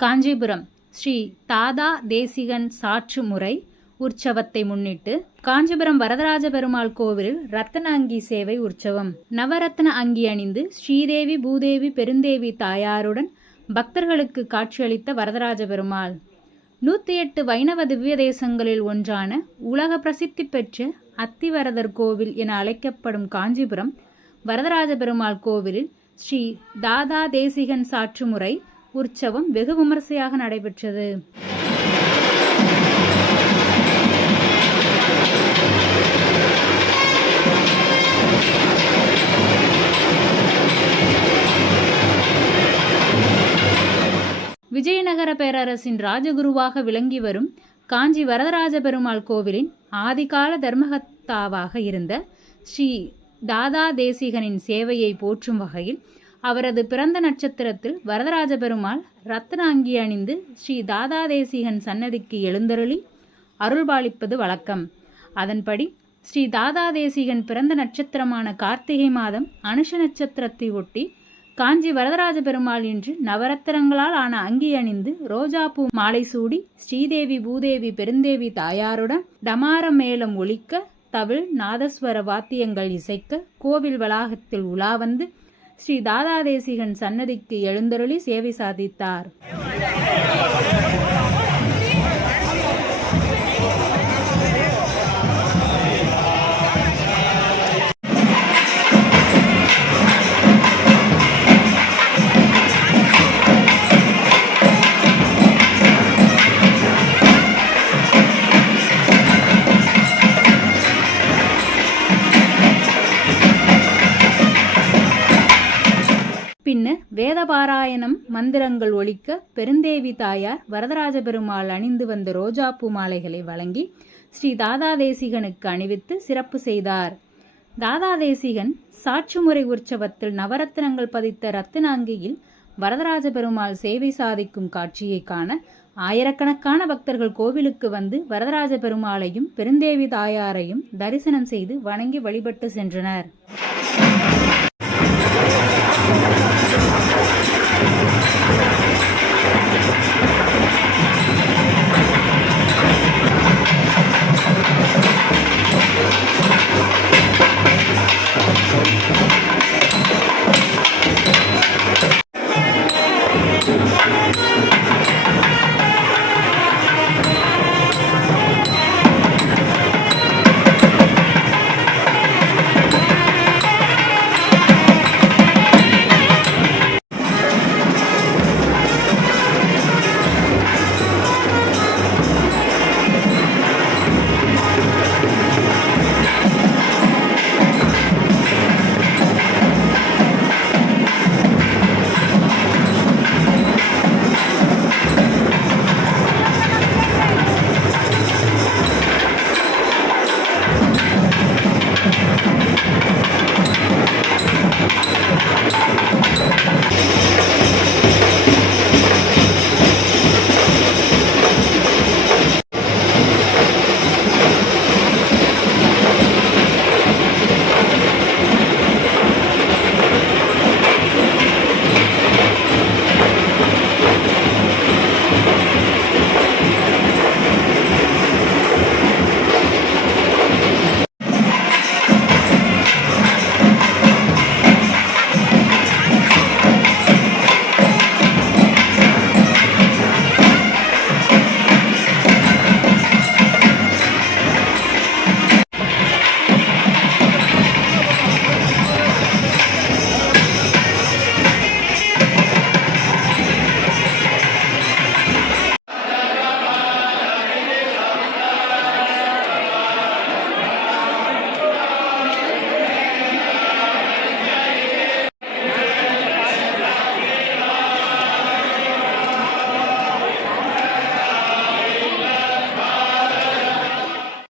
காஞ்சிபுரம் ஸ்ரீ தாதா தேசிகன் சாற்று முறை உற்சவத்தை முன்னிட்டு காஞ்சிபுரம் வரதராஜ பெருமாள் கோவிலில் ரத்தன அங்கி சேவை உற்சவம். நவரத்ன அங்கி அணிந்து ஸ்ரீதேவி பூதேவி பெருந்தேவி தாயாருடன் பக்தர்களுக்கு காட்சியளித்த வரதராஜ பெருமாள். நூற்றி எட்டு வைணவ திவ்ய தேசங்களில் ஒன்றான உலக பிரசித்தி பெற்ற அத்திவரதர் கோவில் என அழைக்கப்படும் காஞ்சிபுரம் வரதராஜ பெருமாள் கோவிலில் ஸ்ரீ தாதா தேசிகன் சாற்றுமுறை உற்சவம் வெகு விமரிசையாக நடைபெற்றது. விஜயநகர பேரரசின் ராஜகுருவாக விளங்கி வரும் காஞ்சி வரதராஜ பெருமாள் கோவிலின் ஆதிகால தர்மகத்தாவாக இருந்த ஸ்ரீ தாதா தேசிகனின் சேவையை போற்றும் வகையில் அவரது பிறந்த நட்சத்திரத்தில் வரதராஜ பெருமாள் ரத்ன அங்கி அணிந்து ஸ்ரீ தாதா தேசிகன் சன்னதிக்கு எழுந்தருளி அருள்பாலிப்பது வழக்கம். அதன்படி ஸ்ரீ தாதா தேசிகன் பிறந்த நட்சத்திரமான கார்த்திகை மாதம் அனுஷ நட்சத்திரத்தை ஒட்டி காஞ்சி வரதராஜ பெருமாள் இன்று நவரத்தினங்களால் ஆன அங்கி அணிந்து ரோஜாப்பூ மாலை சூடி ஸ்ரீதேவி பூதேவி பெருந்தேவி தாயாருடன் டமார மேளம் ஒழிக்க தவிழ் நாதஸ்வர வாத்தியங்கள் இசைக்க கோவில் வளாகத்தில் உலா வந்து ஸ்ரீ தாதாதேசிகன் சன்னதிக்கு எழுந்தருளி சேவை சாதித்தார். வேதபாராயணம் மந்திரங்கள் ஒழிக்க பெருந்தேவி தாயார் வரதராஜ பெருமாள் அணிந்து வந்த ரோஜாப்பூ மாலைகளை வழங்கி ஸ்ரீ தாதாதேசிகனுக்கு அணிவித்து சிறப்பு செய்தார். தாதா தேசிகன் சாட்சிமுறை உற்சவத்தில் நவரத்னங்கள் பதித்த ரத்தினாங்கியில் வரதராஜ பெருமாள் சேவை சாதிக்கும் காட்சியை காண ஆயிரக்கணக்கான பக்தர்கள் கோவிலுக்கு வந்து வரதராஜ பெருமாளையும் பெருந்தேவி தாயாரையும் தரிசனம் செய்து வணங்கி வழிபட்டு சென்றனர். Thank you.